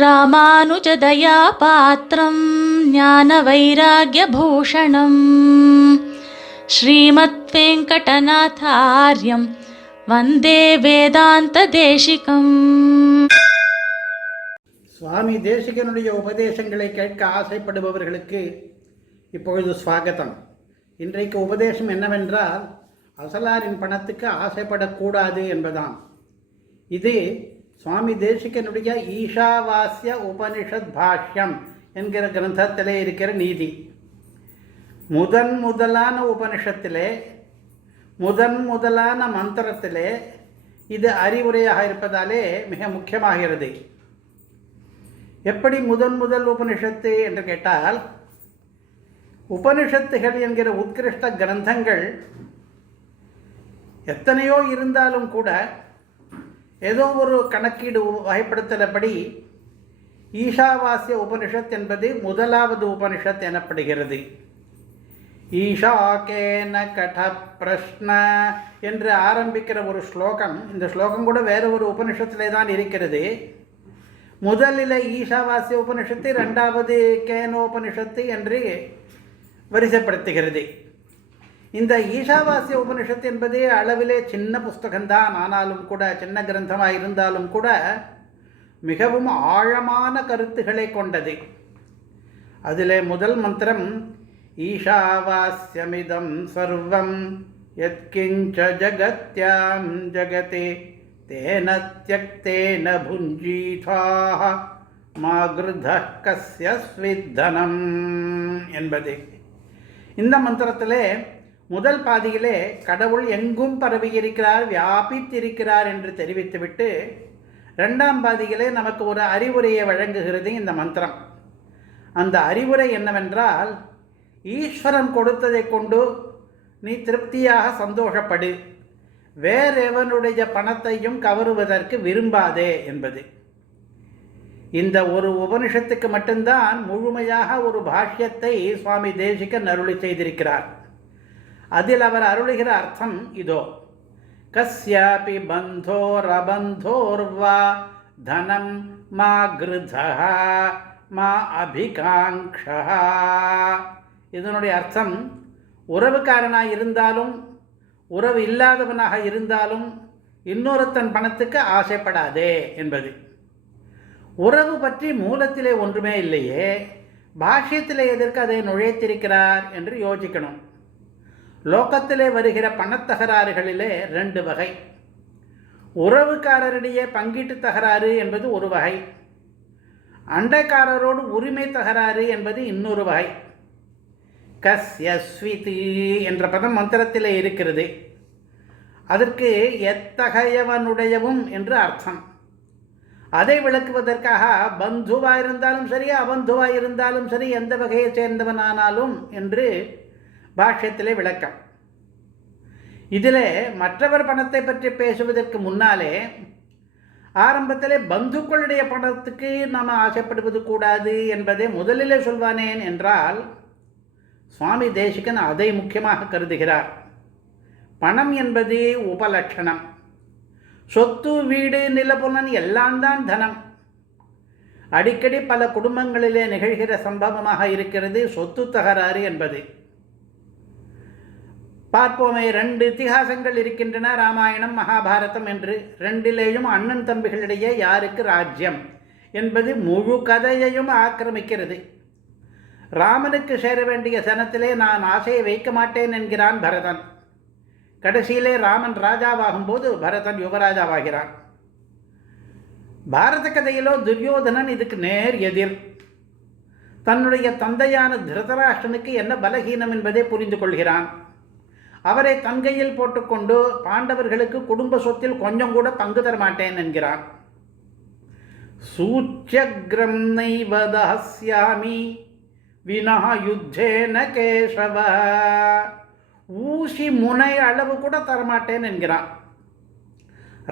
ராமானுஜதயா பாத்திரம் ஞான வைராக்யபூஷணம் ஸ்ரீமத் வெங்கடநாதார்யம் வந்தே வேதாந்த தேசிகம். சுவாமி தேசிகனுடைய உபதேசங்களை கேட்க ஆசைப்படுபவர்களுக்கு இப்பொழுது ஸ்வாகத்தம். இன்றைக்கு உபதேசம் என்னவென்றால், அசலாரின் பணத்துக்கு ஆசைப்படக்கூடாது என்பதாம். இது சுவாமி தேசிகனுடைய ஈஷாவாஸ்ய உபனிஷத் பாஷ்யம் என்கிற கிரந்தத்திலே இருக்கிற நீதி. முதலான உபனிஷத்திலே முதலான மந்திரத்திலே இது அறிவுரையாக இருப்பதாலே மிக முக்கியமாகிறது. எப்படி முதல் உபனிஷத்து என்று கேட்டால், உபனிஷத்துகள் என்கிற உத்கிருஷ்ட கிரந்தங்கள் எத்தனையோ இருந்தாலும் கூட ஏதோ ஒரு கணக்கீடு வகைப்படுத்தலப்படி ஈஷாவாஸ்ய உபனிஷத் என்பது முதலாவது உபனிஷத் எனப்படுகிறது. ஈஷாகேன கட பிரஷ்ன என்று ஆரம்பிக்கிற ஒரு ஸ்லோகம், இந்த ஸ்லோகம் கூட வேறு ஒரு உபனிஷத்திலே தான் இருக்கிறது. முதலில் ஈஷாவாஸ்ய உபனிஷத்து, இரண்டாவது கேனோபனிஷத்து என்று வரிசைப்படுத்துகிறது. இந்த ஈஷாவாஸ்ய உபனிஷத்து என்பது அளவிலே சின்ன புஸ்தகம்தான், ஆனாலும் கூட சின்ன கிரந்தமாக இருந்தாலும் கூட மிகவும் ஆழமான கருத்துக்களை கொண்டது. அதிலே முதல் மந்திரம் ஈஷாவாஸ்யமிதம் சர்வம் யத்கிஞ்ச ஜகத்யாம் ஜகதே தேன த்யக்தேன புஞ்சீதாஹ மா கிருதः கஸ்ய ஸ்வித்தனம் என்பது. இந்த மந்திரத்திலே முதல் பாதியிலே கடவுள் எங்கும் பரவியிருக்கிறார், வியாபித்திருக்கிறார் என்று தெரிவித்துவிட்டு, இரண்டாம் பாதியிலே நமக்கு ஒரு அறிவுரையை வழங்குகிறது இந்த மந்திரம். அந்த அறிவுரை என்னவென்றால், ஈஸ்வரன் கொடுத்ததை கொண்டு நீ திருப்தியாக சந்தோஷப்படு, வேறெவனுடைய பணத்தையும் கவருவதற்கு விரும்பாதே என்பது. இந்த ஒரு உபனிஷத்துக்கு மட்டும்தான் முழுமையாக ஒரு பாஷ்யத்தை சுவாமி தேசிகன் அருளி செய்திருக்கிறார். அதில் அவர் அருளுகிற அர்த்தம் இதோ: கஸ்யாபி பந்தோரபந்தோர்வா தனம் மா கிருதஹ மா அபிகாங்க்ஷஹ. இதனுடைய அர்த்தம், உறவுக்காரனாக இருந்தாலும் உறவு இல்லாதவனாக இருந்தாலும் இன்னொருத்தன் பணத்துக்கு ஆசைப்படாதே என்பது. உறவு பற்றி மூலத்திலே ஒன்றுமே இல்லையே, பாஷ்யத்திலே எதற்கு அதை நுழைத்திருக்கிறார் என்று யோசிக்கணும். லோகத்திலே வருகிற பணத்தகராறுகளிலே ரெண்டு வகை. உறவுக்காரரிடையே பங்கீட்டு தகராறு என்பது ஒரு வகை, அண்டைக்காரரோடு உரிமை தகராறு என்பது இன்னொரு வகை. கஸ்யஸ்விதி என்ற பதம் மந்திரத்திலே இருக்கிறது. அதற்கு எத்தகையவனுடையவும் என்று அர்த்தம். அதை விளக்குவதற்காக பந்துவாக இருந்தாலும் சரி, அபந்துவாக இருந்தாலும் சரி, எந்த வகையை சேர்ந்தவனானாலும் என்று பாஷ்யத்திலே விளக்கம். இதிலே மற்றவர் பணத்தை பற்றி பேசுவதற்கு முன்னாலே ஆரம்பத்திலே பந்துக்களுடைய பணத்துக்கு நாம் ஆசைப்படுவது கூடாது என்பதை முதலிலே சொல்வானேன் என்றால், சுவாமி தேசிகன் அதை முக்கியமாக கருதுகிறார். பணம் என்பது உபலட்சணம். சொத்து, வீடு, நிலப்புலன் எல்லாம் தான் தனம். அடிக்கடி பல குடும்பங்களிலே நிகழ்கிற சம்பவமாக இருக்கிறது சொத்து தகராறு என்பது. பார்ப்போமே, 2 இதிகாசங்கள் இருக்கின்றன, ராமாயணம் மகாபாரதம் என்று. ரெண்டிலேயும் அண்ணன் தம்பிகளிடையே யாருக்கு ராஜ்யம் என்பது முழு கதையையும் ஆக்கிரமிக்கிறது. ராமனுக்கு சேர வேண்டிய சனத்திலே நான் ஆசையை வைக்க மாட்டேன் என்கிறான் பரதன். கடைசியிலே ராமன் ராஜாவாகும்போது பரதன் யுவராஜாவாகிறான். பாரத கதையிலோ துரியோதனன் இதுக்கு நேர் எதிர். தன்னுடைய தந்தையான திருதராஷ்டிரனுக்கு என்ன பலகீனம் என்பதை புரிந்து கொள்கிறான். அவரை தங்கையில் போட்டுக்கொண்டு பாண்டவர்களுக்கு குடும்ப சொத்தில் கொஞ்சம் கூட பங்கு தர மாட்டேன் என்கிறான். சூச்யக்ரம் நைவதாஸ்யாமி வினா யுத்தேன கேசவ. ஊசி முனை அளவு கூட தரமாட்டேன் என்கிறான்.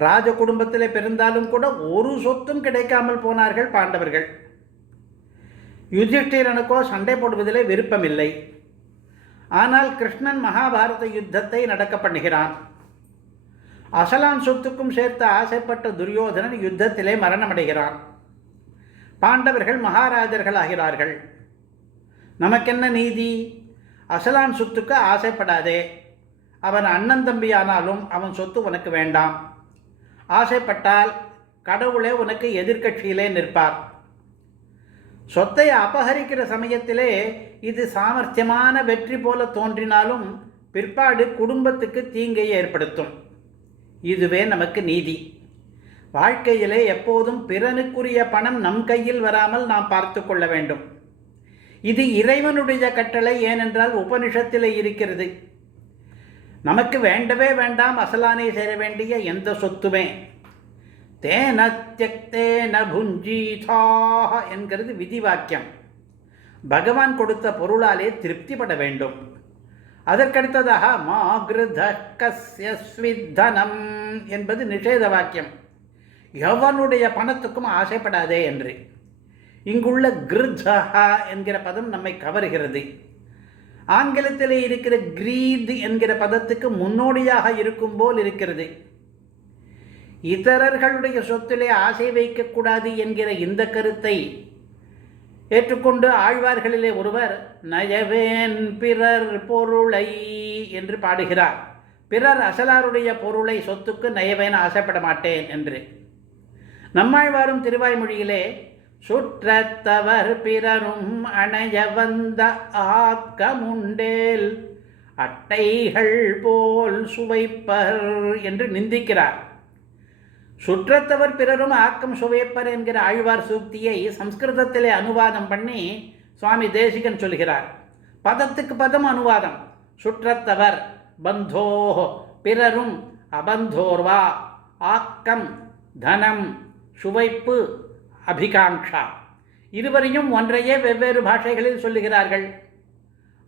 ராஜ குடும்பத்திலே பிறந்தாலும் கூட ஒரு சொத்தும் கிடைக்காமல் போனார்கள் பாண்டவர்கள். யுதிஷ்டிரனுக்கோ சண்டை போடுவதிலே விருப்பமில்லை. ஆனால் கிருஷ்ணன் மகாபாரத யுத்தத்தை நடக்க பண்ணுகிறான். அசலான் சொத்துக்கும் சேர்த்து ஆசைப்பட்ட துரியோதனன் யுத்தத்திலே மரணமடைகிறான். பாண்டவர்கள் மகாராஜர்கள் ஆகிறார்கள். நமக்கென்ன நீதி? அசலான் சொத்துக்கு ஆசைப்படாதே. அவன் அண்ணன் தம்பியானாலும் அவன் சொத்து உனக்கு வேண்டாம். ஆசைப்பட்டால் கடவுளே உனக்கு எதிர்க்கட்சியிலே நிற்பார். சொத்தை அபகரிக்கிற சமயத்திலே இது சாமர்த்தியமான வெற்றி போல தோன்றினாலும் பிற்பாடு குடும்பத்துக்கு தீங்கை ஏற்படுத்தும். இதுவே நமக்கு நீதி. வாழ்க்கையிலே எப்போதும் பிறனுக்குரிய பணம் நம் கையில் வராமல் நாம் பார்த்து கொள்ள வேண்டும். இது இறைவனுடைய கட்டளை. ஏனென்றால் உபனிஷத்திலே இருக்கிறது, நமக்கு வேண்டவே வேண்டாம் அசலானை சேர வேண்டிய எந்த சொத்துமே. தேன தியக்தேன புஞ்சீதாக என்கிறது விதிவாக்கியம். பகவான் கொடுத்த பொருளாலே திருப்திப்பட வேண்டும். அதற்கடுத்ததாக மாகிருதனம் என்பது நிஷேத வாக்கியம். எவனுடைய பணத்துக்கும் ஆசைப்படாதே என்று. இங்குள்ள கிருதா என்கிற பதம் நம்மை கவருகிறது. ஆங்கிலத்தில் இருக்கிற கிரீத் என்கிற பதத்துக்கு முன்னோடியாக இருக்கும் போல் இருக்கிறது. இதரர்களுடைய சொத்திலே ஆசை வைக்கக்கூடாது என்கிற இந்த கருத்தை ஏற்றுக்கொண்டு ஆழ்வார்களிலே ஒருவர் நயவேன் பிறர் பொருளை என்று பாடுகிறார். பிறர் அசலாருடைய பொருளை சொத்துக்கு நயவேன் ஆசைப்பட மாட்டேன் என்று. நம்மாழ்வாரும் திருவாய்மொழியிலே சுற்றத்தவர் பிறரும் அணைய வந்த ஆக்கமுண்டேல் அட்டைகள் போல் சுவைப்பர் என்று நிந்திக்கிறார். சுற்றத்தவர் பிறரும் ஆக்கம் சுவைப்பர் என்கிற ஆழ்வார் சூக்தியை சம்ஸ்கிருதத்திலே அனுவாதம் பண்ணி சுவாமி தேசிகன் சொல்கிறார். பதத்துக்கு பதம் அனுவாதம். சுற்றத்தவர் பந்தோ பிறரும் அபந்தோர்வா ஆக்கம் தனம் சுவைப்பு அபிகாங்ஷா இருவரையும் ஒன்றையே வெவ்வேறு பாஷைகளில் சொல்லுகிறார்கள்.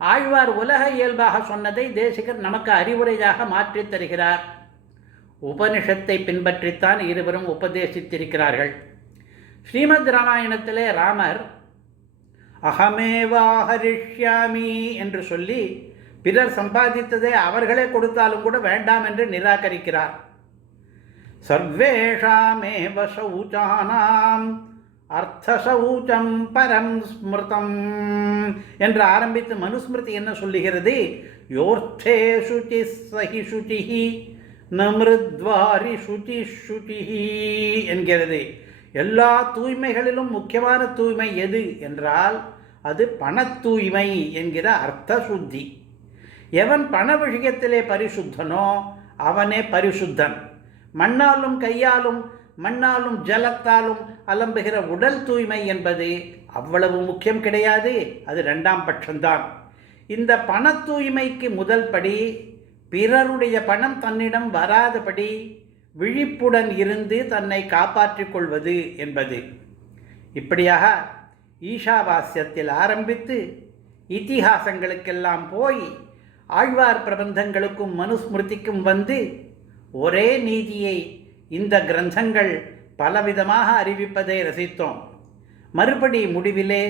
ஆழ்வார் உலக இயல்பாக சொன்னதை தேசிகர் நமக்கு அறிவுரையாக மாற்றித் தருகிறார். உபனிஷத்தை பின்பற்றித்தான் இருவரும் உபதேசித்திருக்கிறார்கள். ஸ்ரீமத் ராமாயணத்திலே ராமர் அகமேவா ஹரிஷ்யாமி என்று சொல்லி பிறர் சம்பாதித்ததை அவர்களே கொடுத்தாலும் கூட வேண்டாம் என்று நிராகரிக்கிறார். சர்வேஷாமேவ சௌச்சானாம் அர்த்தசௌச்சம் பரம் ஸ்மிருதம் என்று ஆரம்பித்து மனுஸ்மிருதி என்ன சொல்லுகிறது? யோர்த்தே சுச்சி சஹி சுச்சிஹி நமிருத்வாரி சுச்சி சுச்சிஹி என்கிறது. எல்லா தூய்மைகளிலும் முக்கியமான தூய்மை எது என்றால் அது பண தூய்மை என்கிற அர்த்த சுத்தி. எவன் பண விஷயத்திலே பரிசுத்தனோ அவனே பரிசுத்தன். மண்ணாலும் கையாலும் மண்ணாலும் ஜலத்தாலும் அலம்புகிற உடல் தூய்மை என்பது அவ்வளவு முக்கியம் கிடையாது. அது இரண்டாம் பட்சம்தான். இந்த பண தூய்மைக்கு முதல் படி பிறருடைய பணம் தன்னிடம் வராதபடி விழிப்புடன் இருந்து தன்னை காப்பாற்றிக் கொள்வது என்பது. இப்படியாக ஈஷாவாஸ்யத்தில் ஆரம்பித்து இதிகாசங்களுக்கெல்லாம் போய் ஆழ்வார் பிரபந்தங்களுக்கும் மனுஸ்மிருதிக்கும் வந்து ஒரே நீதியை இந்த கிரந்தங்கள் பலவிதமாக அறிவிப்பதை ரசித்தோம். மறுபடி முடிவிலே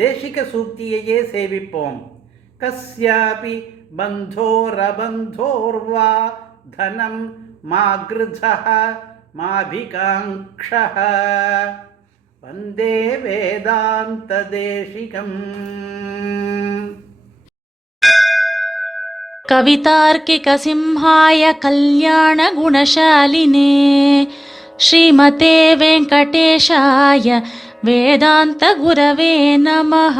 தேசிக சூக்தியையே சேவிப்போம். கஸ்யாபி பந்தோரபந்தோர்வா தனம் மாக்ருதஹ மாபிகாங்க்ஷஹ வந்தே வேதாந்த தேசிகம். कवितार्किक सिंहाय कल्याण गुणशालिने श्रीमते वेंकटेशाय वेदांत गुरवे नमः.